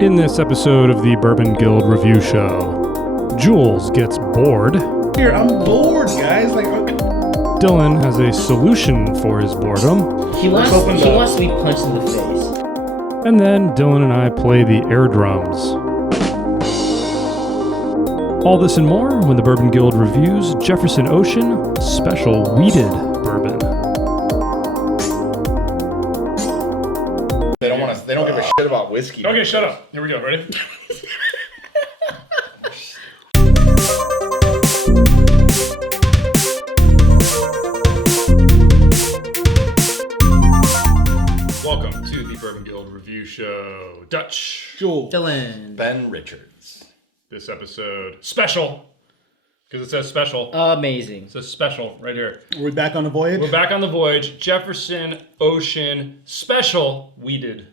In this episode of the Bourbon Guild Review Show, Jules gets bored. Here, I'm bored, guys. Dylan has a solution for his boredom. He wants to be punched in the face. And then Dylan and I play the air drums. All this and more when the Bourbon Guild reviews Jefferson Ocean Special Wheated Bourbon. They don't give a shit about whiskey. Okay, shut up. Here we go. Ready? Welcome to the Bourbon Guild Review Show. Dutch. Joel. Dylan. Ben Richards. This episode special because it says special. Amazing. It says special right here. Are we back on the voyage? We're back on the voyage. Jefferson Ocean Special Wheated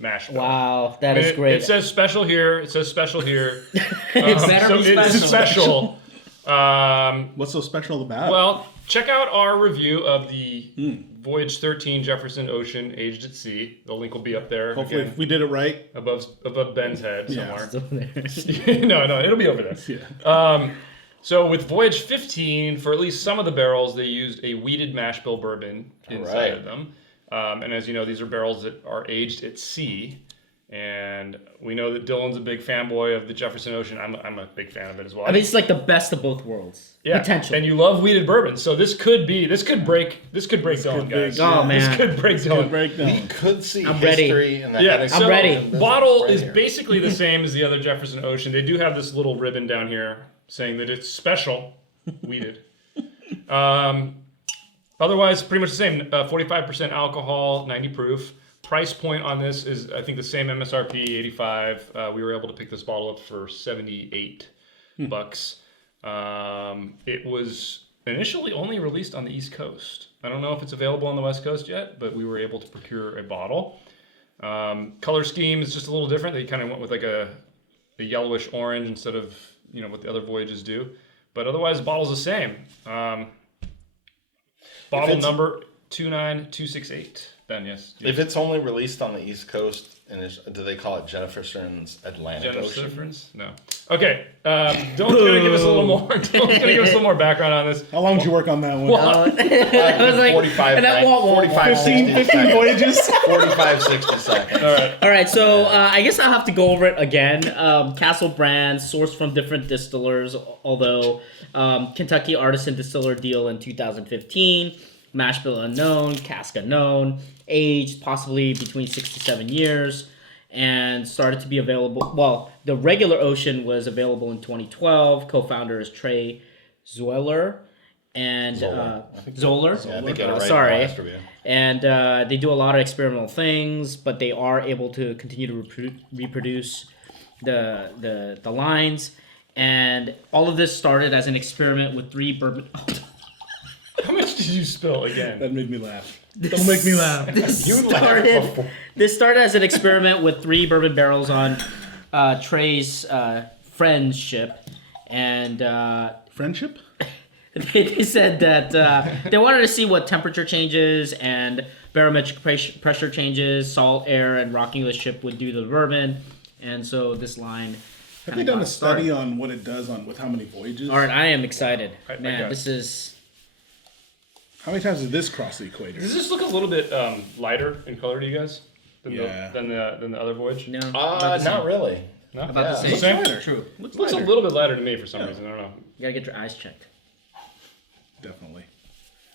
Mash Bill. Wow, that is great. It says special here. It says special here. It better be It's special. special. What's so special about it? Well, check out our review of the Voyage 13 Jefferson Ocean Aged at Sea. The link will be up there. Hopefully, again, if we did it right. above Ben's head Yeah. somewhere. It's over there. No, it'll be over there. Yeah. So with Voyage 15, for at least some of the barrels, they used a wheated mash bill bourbon inside of them. And as you know, these are barrels that are aged at sea. And we know that Dylan's a big fanboy of the Jefferson Ocean. I'm a big fan of it as well. I mean, it's like the best of both worlds. Yeah, Potential. and you love wheated bourbon, so this could break Dylan, guys. Oh, man. This could break Dylan. We could see I'm ready. history in the Yeah, Hennessy. so ready. Bottle Right is here. basically the same as the other Jefferson Ocean. They do have this little ribbon down here saying that it's special wheated. Otherwise, pretty much the same. 45% alcohol, 90 proof. Price point on this is, I think, the same MSRP, 85. We were able to pick this bottle up for 78 bucks. It was initially only released on the East Coast. I don't know if it's available on the West Coast yet, but we were able to procure a bottle. Color scheme is just a little different. They kind of went with like a yellowish orange instead of what the other voyages do. But otherwise, the bottle's the same. Bottle number 29268. Ben, yes. If it's only released on the East Coast, do they call it Jefferson's Atlantic Ocean? Jefferson's? No. Okay. Dylan's gonna give us a little more. Dylan's gonna give us a little more background on this. How long did you work on that one? I was like, 45, and that 45 15 seconds. voyages? 45, 60 seconds. All right, so I guess I'll have to go over it again. Castle brands, sourced from different distillers, although Kentucky Artisan Distiller deal in 2015, mash bill unknown, cask unknown, aged possibly between 6 to 7 years, and started to be available. Well, the regular Ocean was available in 2012. Co-founder is Trey Zoeller and Zoller. Yeah, I think I got it right Sorry. in the last review. And they do a lot of experimental things, but they are able to continue to reproduce the lines. And all of this started as an experiment with 3 bourbon. How much did you spill again? That made me laugh. Don't make me laugh. This started as an experiment with 3 bourbon barrels on Trey's friendship, and Friendship? they said that they wanted to see what temperature changes and barometric pressure changes, salt, air, and rocking the ship would do to the bourbon, and so this line. Have they done a study on what it does with how many voyages? All right, I am excited. I Man, got this is. How many times did this cross the equator? Does this look a little bit lighter in color to you guys than Yeah. the other voyage? No, Not really. No? about the Yeah. same. Same? True. Looks a little bit lighter to me for some reason. I don't know. You gotta get your eyes checked. Definitely.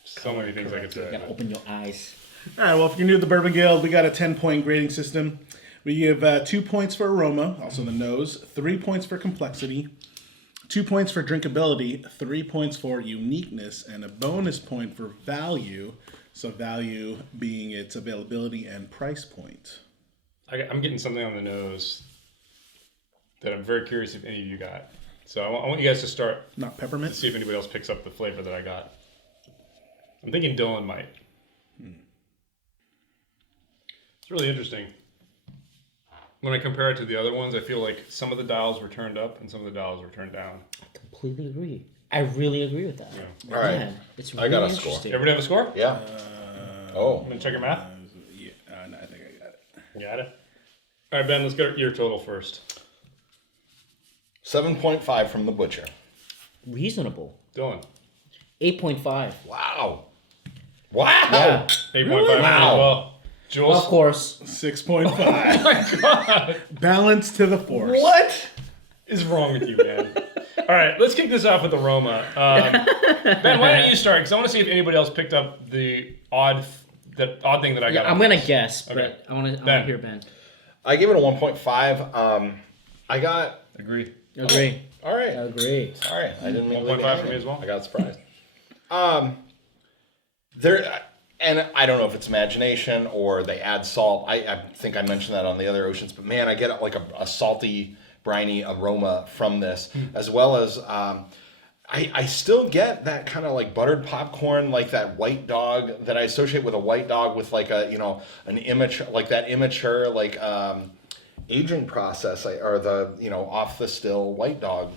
So many things I could say. You gotta open your eyes. All right, well, if you're new to the Bourbon Guild, we got a 10-point grading system. We give 2 points for aroma, also the nose, 3 points for complexity, 2 points for drinkability, 3 points for uniqueness, and a bonus point for value. So value being its availability and price point. I'm getting something on the nose that I'm very curious if any of you got. So I want you guys to start. Not peppermint? See if anybody else picks up the flavor that I got. I'm thinking Dylan might. It's really interesting. When I compare it to the other ones, I feel like some of the dials were turned up and some of the dials were turned down. I completely agree. I really agree with that. Yeah. All right. Man, it's I really got a score. interesting. Everybody have a score? Yeah. I'm gonna check your math. No, I think I got it. You got it? All right, Ben, let's get your total first. 7.5 from the butcher. Reasonable. Dylan. 8.5. Wow. Yeah. 8.5. Wow. Well, Jules. Of course. 6.5. Oh my God. Balance to the force. What is wrong with you, man? All right, let's kick this off with Aroma. Ben, why don't you start? Because I want to see if anybody else picked up the odd thing that I got. I'm going to guess, but Okay. I want to Ben. hear Ben. I give it a 1.5. I got... Agree. Agree. All right. Agree. All right. I didn't mean to 1.5 leave it for me as well. I got surprised. There... And I don't know if it's imagination or they add salt. I think I mentioned that on the other oceans. But man, I get like a salty, briny aroma from this. As well as... I still get that kind of like buttered popcorn, like that white dog that I associate with a white dog with like a, an immature, like that immature, like aging process or the, off the still white dog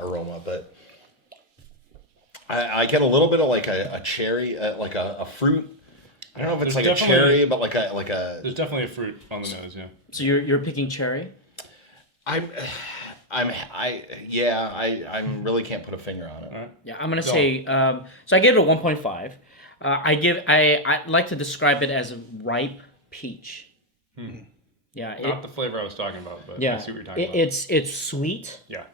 aroma. But I get a little bit of like a cherry, like a fruit. I don't know if it's There's like a cherry, but like a. There's definitely a fruit on the nose, yeah. So you're picking cherry? I really can't put a finger on it. All right. Yeah, I'm gonna say. So I gave it a 1.5. I like to describe it as a ripe peach. Yeah. Not the flavor I was talking about, but yeah. I see what you're talking about. It's sweet. Yeah.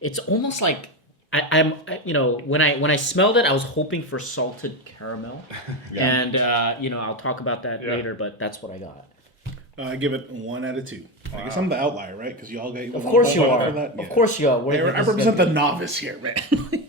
It's almost like when I smelled it, I was hoping for salted caramel, and I'll talk about that later. But that's what I got. I give it 1 out of 2. I guess I'm the outlier, right? Because you all get. Of course you are. That? Of course you are. I represent the novice here, man.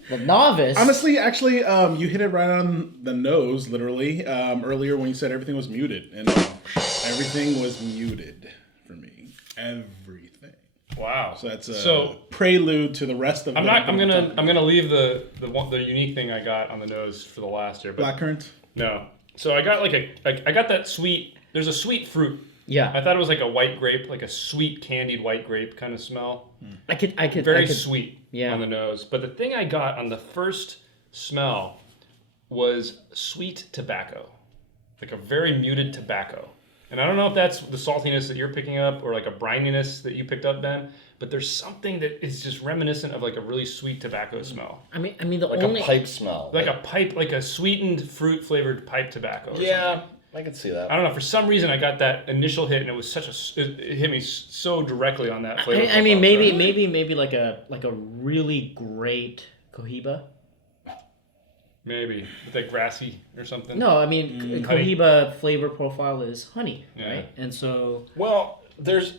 The novice. Honestly, actually, you hit it right on the nose, literally, earlier when you said everything was muted. And everything was muted for me. Everything. Wow. So that's a prelude to the rest of I'm gonna leave the unique thing I got on the nose for the last year. But Blackcurrant? No. So I got I got that sweet, there's a sweet fruit. Yeah. I thought it was like a white grape, like a sweet candied white grape kind of smell. I could. Very sweet Yeah. on the nose. But the thing I got on the first smell was sweet tobacco. Like a very muted tobacco. And I don't know if that's the saltiness that you're picking up or like a brininess that you picked up, Ben, but there's something that is just reminiscent of like a really sweet tobacco smell. I mean the Like only a pipe smell. Like a sweetened fruit flavored pipe tobacco. Or Yeah, something. I can see that. I don't know. For some reason, I got that initial hit, and it was it hit me so directly on that flavor. I mean, profile. maybe like a really great Cohiba. Maybe with that grassy or something. No, I mean Cohiba flavor profile is honey, Yeah. right? And so Well, there's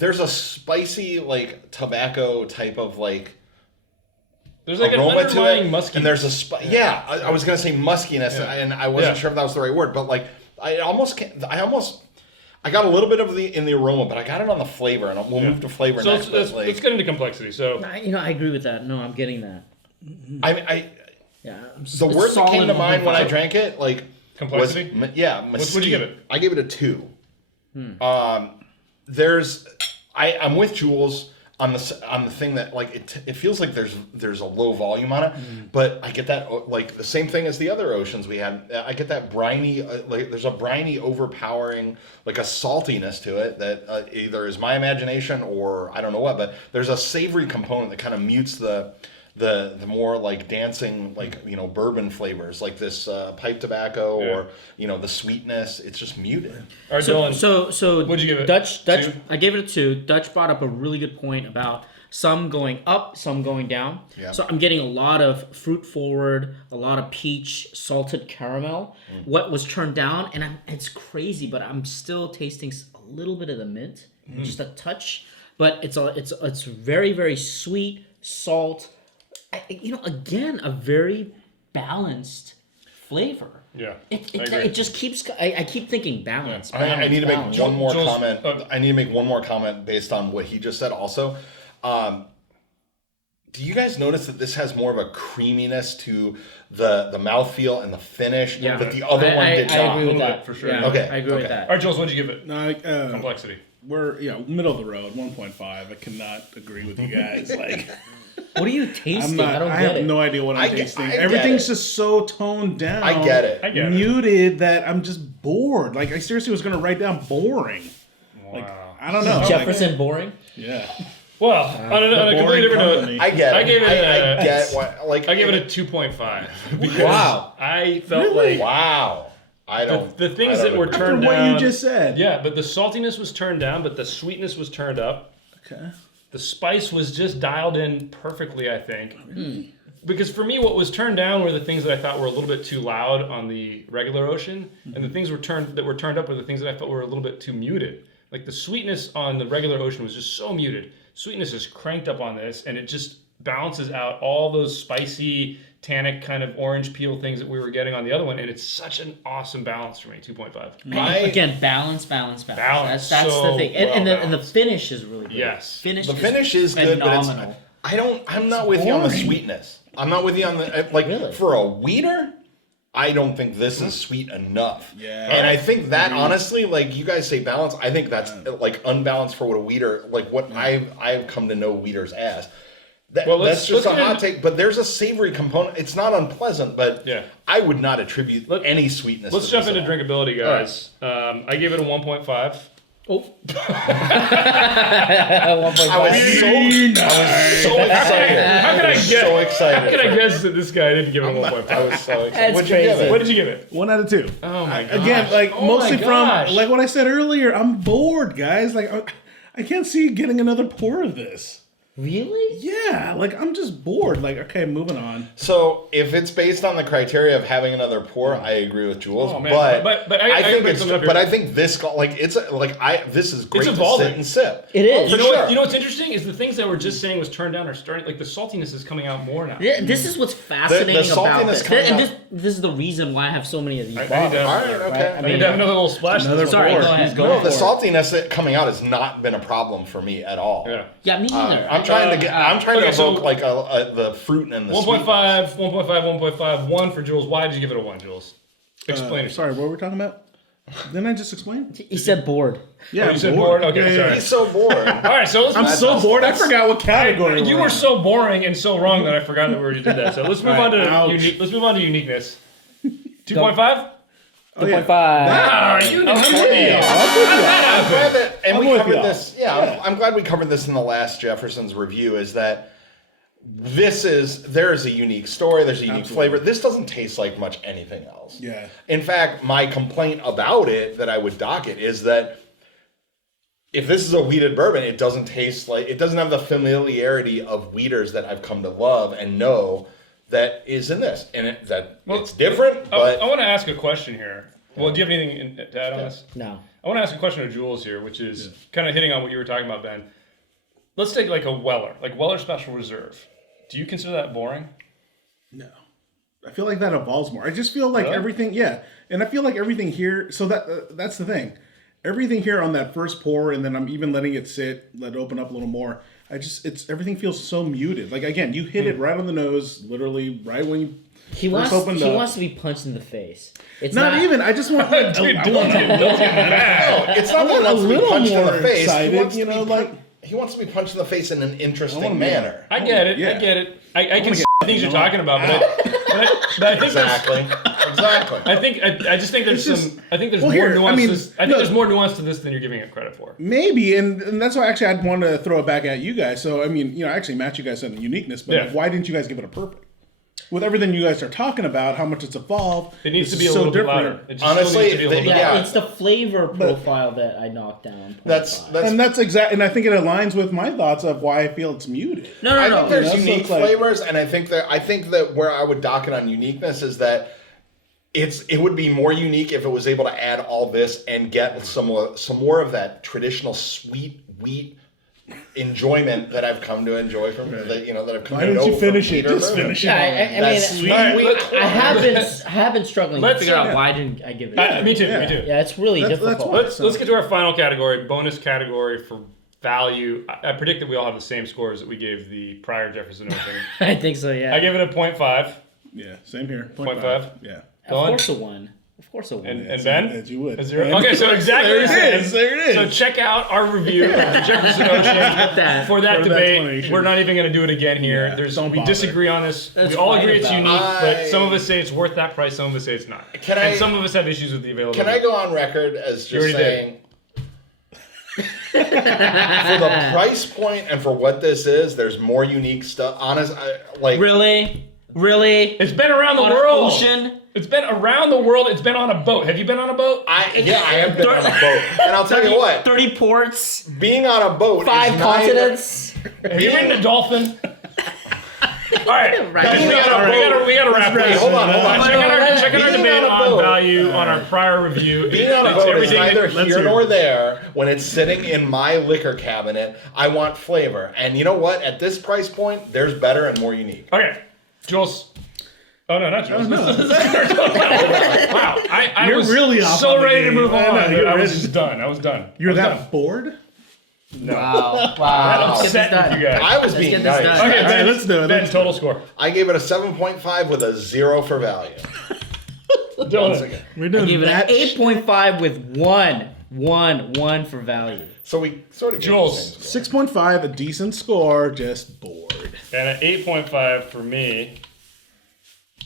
a spicy like tobacco type of like There's like an aroma to underlying it, muskiness. and there's a I was gonna say muskiness, and I wasn't sure if that was the right word, but like I got a little bit of in the aroma, but I got it on the flavor, and we'll move to flavor So next. let's get into complexity. So I agree with that. No, I'm getting that. Yeah. The word that came to mind when I drank it, like complexity. Was, What'd you give it? I gave it a 2. I'm with Jules on the thing that like it feels like there's a low volume on it, but I get that like the same thing as the other oceans we had. I get that briny like there's a briny overpowering like a saltiness to it that either is my imagination or I don't know what, but there's a savory component that kind of mutes the more like dancing like bourbon flavors like this pipe tobacco or the sweetness. It's just muted. All right, Dylan. So what'd you give it? Dutch. 2? I gave it a 2. Dutch brought up a really good point about some going up, some going down. Yeah. So I'm getting a lot of fruit forward, a lot of peach, salted caramel. What was turned down, and it's crazy, but I'm still tasting a little bit of the mint, just a touch. But it's very, very sweet, salt. Again, a very balanced flavor. Yeah. It just keeps. I keep thinking balance. I need to make balance. one more Jules, comment. I need to make one more comment based on what he just said. Also, do you guys notice that this has more of a creaminess to the mouthfeel and the finish? Yeah. That the other one did I not. agree with little that bit, for sure. Yeah, Okay, I agree with okay. that. All right, Jules. What'd you give it? No, Complexity. we're middle of the road, 1.5. I cannot agree with you guys. Like, What are you tasting? I don't I get have it. no idea what I'm tasting. I get Everything's it. just so toned down. I get it. I get it. muted that I'm just bored. Like, I seriously was gonna write down boring. Like, Wow. I don't know. Jefferson boring? Yeah. Well, on a completely boring different note, company. I get it. I gave it I a- get what like I gave it a 2.5 because Wow. I felt Really? like wow. I don't. the things I that don't were agree. turned After what down. you just said. Yeah, but the saltiness was turned down, but the sweetness was turned up. Okay. The spice was just dialed in perfectly, I think. Because for me, what was turned down were the things that I thought were a little bit too loud on the regular ocean, and the things that were turned up were the things that I felt were a little bit too muted. Like the sweetness on the regular ocean was just so muted. Sweetness is cranked up on this, and it just balances out all those spicy, tannic kind of orange peel things that we were getting on the other one, and it's such an awesome balance for me. 2.5. Again, balance. Balance, That's so the thing. And the well-balanced. finish is really good. Yes. The finish is good, but phenomenal. I'm not with you on the boring. sweetness. I'm not with you on the like Really? for a weeder. I don't think this is sweet enough. Yeah. And I think that honestly, like you guys say balance, I think that's like unbalanced for what a weeder, like what I've come to know weeders as. Well, That's just a let's get hot into- take, but there's a savory component. It's not unpleasant, but Yeah. I would not attribute any sweetness. Let's to jump this into at all. drinkability, guys. I gave it a 1.5. Oh. 1.5. I was so excited. How could I guess? So excited. How could I guess that this guy didn't give it a 1.5? I was so excited. That's What'd you give crazy. it? What did you give it? 1 out of 2. Oh my god! Again, like mostly from gosh. like what I said earlier, I'm bored, guys. Like I can't see getting another pour of this. Really? Yeah, like I'm just bored. Like, okay, moving on. So if it's based on the criteria of having another pour, I agree with Jules. Oh, man. But But I I think bring it's something up but here. I think this this is great to evolving. sit and sip. It is. For You know, sure. you know what's interesting is the things that we're just saying was turned down are starting. Like the saltiness is coming out more now. Yeah, this is what's fascinating about saltiness this. coming And out. this is the reason why I have so many of these I need bottles. to, All right, okay. I I mean, need to have another little splash. Another Sorry, pour. go ahead. He's Go going The for it. saltiness that coming out has not been a problem for me at all. Yeah. Yeah, me neither. I'm trying to okay, so- evoke like the fruit and the 1.5, 1.5, 1 for Jules. Why did you give it a 1, Jules? Explain it. Sorry, what were we talking about? Didn't I just explain? He said bored. Yeah, you I'm said bored? Okay, Yeah, sorry. He's so boring. All right, so let's. I'm so bored. I forgot what category. You we're were on. so boring and so wrong that I forgot that we already did that. So let's move on to Ouch. let's move on to uniqueness. 2.5. 2.5. Ah, uniqueness. I'm glad that, and I'm we with covered y'all. this. Yeah, I'm glad we covered this in the last Jefferson's review. Is that there is a unique story. There's a unique flavor. This doesn't taste like much anything else. Yeah. In fact, my complaint about it that I would dock it is that if this is a wheated bourbon, it doesn't taste like, it doesn't have the familiarity of wheaters that I've come to love and know that is in this. And it's different, but I want to ask a question here. Well, do you have anything to add on this? No. I want to ask a question of Jules here, which is kind of hitting on what you were talking about, Ben. Let's take like a Weller, like Weller Special Reserve. Do you consider that boring? No. I feel like that evolves more. I just feel like Really? everything, yeah. And I feel like everything here, so that's the thing. Everything here on that first pour, and then I'm even letting it sit, let it open up a little more. Everything feels so muted. Like, again, you hit it right on the nose, literally right when you He first wants opened up. to be punched in the face. It's Not even, I just want, I want it's not that he a wants to be little punched in more the face. He excited, wants you to be know, like... he wants to be punched in the face in an interesting wanna be- manner. I get it. Yeah. I get it. I can wanna see get the things you're you know? talking about, but I think that's, Exactly. I just think there's It's just- some. I think there's well, more here, nuance. I mean, to this. I think look. there's more nuance to this than you're giving it credit for. Maybe, and that's why actually I'd want to throw it back at you guys. So, I mean, actually, Matt, you guys said the uniqueness, but Yeah. like, why didn't you guys give it a perfect? With everything you guys are talking about, how much it's evolved, It needs this to be is a so little bit different. louder. It just Honestly, still needs to be a little bit Yeah, Yeah. it's the flavor profile that I knocked down. 0.5. That's And that's exact, and I think it aligns with my thoughts of why I feel it's muted. no. I think there's That's unique what's like- flavors, and I think that where I would dock it on uniqueness is that it would be more unique if it was able to add all this and get some more of that traditional sweet wheat enjoyment that I've come to enjoy from that I've come Why to know didn't you from finish it? Peter Just Bourbon. finish it. Yeah, I That's mean, sweet. All right, wheat. I have been struggling to Let's- figure out yeah. why didn't I give it. Me too. Yeah. Me too. Yeah, it's really That's difficult. why. Let's get to our final category, bonus category for value. I predict that we all have the same scores that we gave the prior Jefferson Ocean. I think so. Yeah. I gave it a 0.5. Yeah, same here. 0.5? Yeah. of course, a 1. Of course, it And won't. Ben? As you would. Is there, okay, so exactly There it the same. is, there it is. So check out our review of the Jefferson Ocean that. for that For that debate. explanation. We're not even going to do it again here. Yeah, don't We bother. disagree on this. That's we all fine agree it's about it. unique, but some of us say it's worth that price. Some of us say it's not. And some of us have issues with the availability. Can I go on record as just already did. saying, for the price point and for what this is, there's more unique stuff. Honest, Really? It's been around the On an world. ocean? It's been around the world. It's been on a boat. Have you been on a boat? I have been on a boat, and I'll tell you what, 30 ports, being on a boat 5 is neither- continents. Have you ridden a dolphin? All right, Right. guys, we gotta wrap Wait, this. hold on. Check out our Being debate on a on boat. value on our prior review. Being on a It's boat is everything that- neither let's here hear nor it. there when it's sitting in my liquor cabinet. I want flavor. And you know what? At this price point, there's better and more unique. Okay, Jules. Oh no, not Jules. Wow, I You're was really off so on the ready to game. move on. I know, but you're I was ready. just done. I was done. You're I was that done. bored? Wow. I'm Let's get set this with done. you guys. I was Let's being get this nice. done. Okay, All right, Ben, let's do it. Ben, Let's total score. I gave it a 7.5 with a 0 for value. Dylan. We're I doing gave it an that. 8.5 with one for value. So we sort of Jules. 6.5, a decent score, just bored. And an 8.5 for me.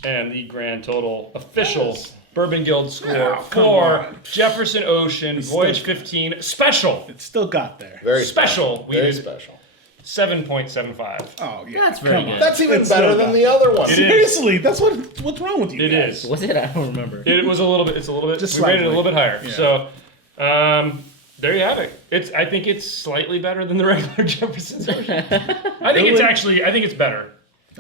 And the grand total official Bourbon Guild score Oh, come for on. Jefferson Ocean Voyage 15 special. It still got there. Very Special. We Very did special. 7.75. Oh, yeah. That's very come good. on. That's even It's better still than got the other one. It is. Seriously, that's what's wrong with you It guys? is. Was it? I don't remember. It was a little bit. It's a little bit. Just we rated it a slightly. little bit higher. Yeah. So, there you have it. I think it's slightly better than the regular Jefferson Ocean. I think it's actually. I think it's better.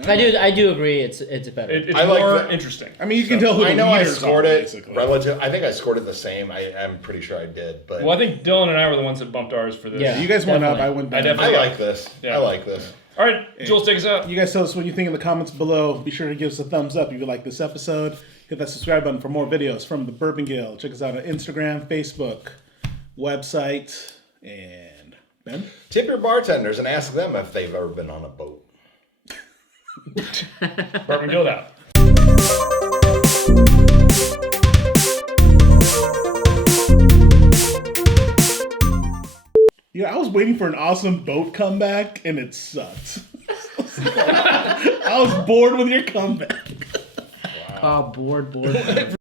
I do agree. It's better. It's I like more the- interesting. I mean, you can tell who I the know I leaders scored are, it basically. relative. I think I scored it the same. I'm pretty sure I did, but Well, I think Dylan and I were the ones that bumped ours for this. Yeah. You guys went up, Definitely. I went I down. definitely- I like this. Yeah. I like this. All right, Jules, take us out. You guys tell us what you think in the comments below. Be sure to give us a thumbs up if you like this episode. Hit that subscribe button for more videos from the Bourbon Guild. Check us out on Instagram, Facebook, website, and Ben? Tip your bartenders and ask them if they've ever been on a boat. Bourbon Guild out. Yeah, I was waiting for an awesome boat comeback, and it sucked. I was bored with your comeback. Oh, bored.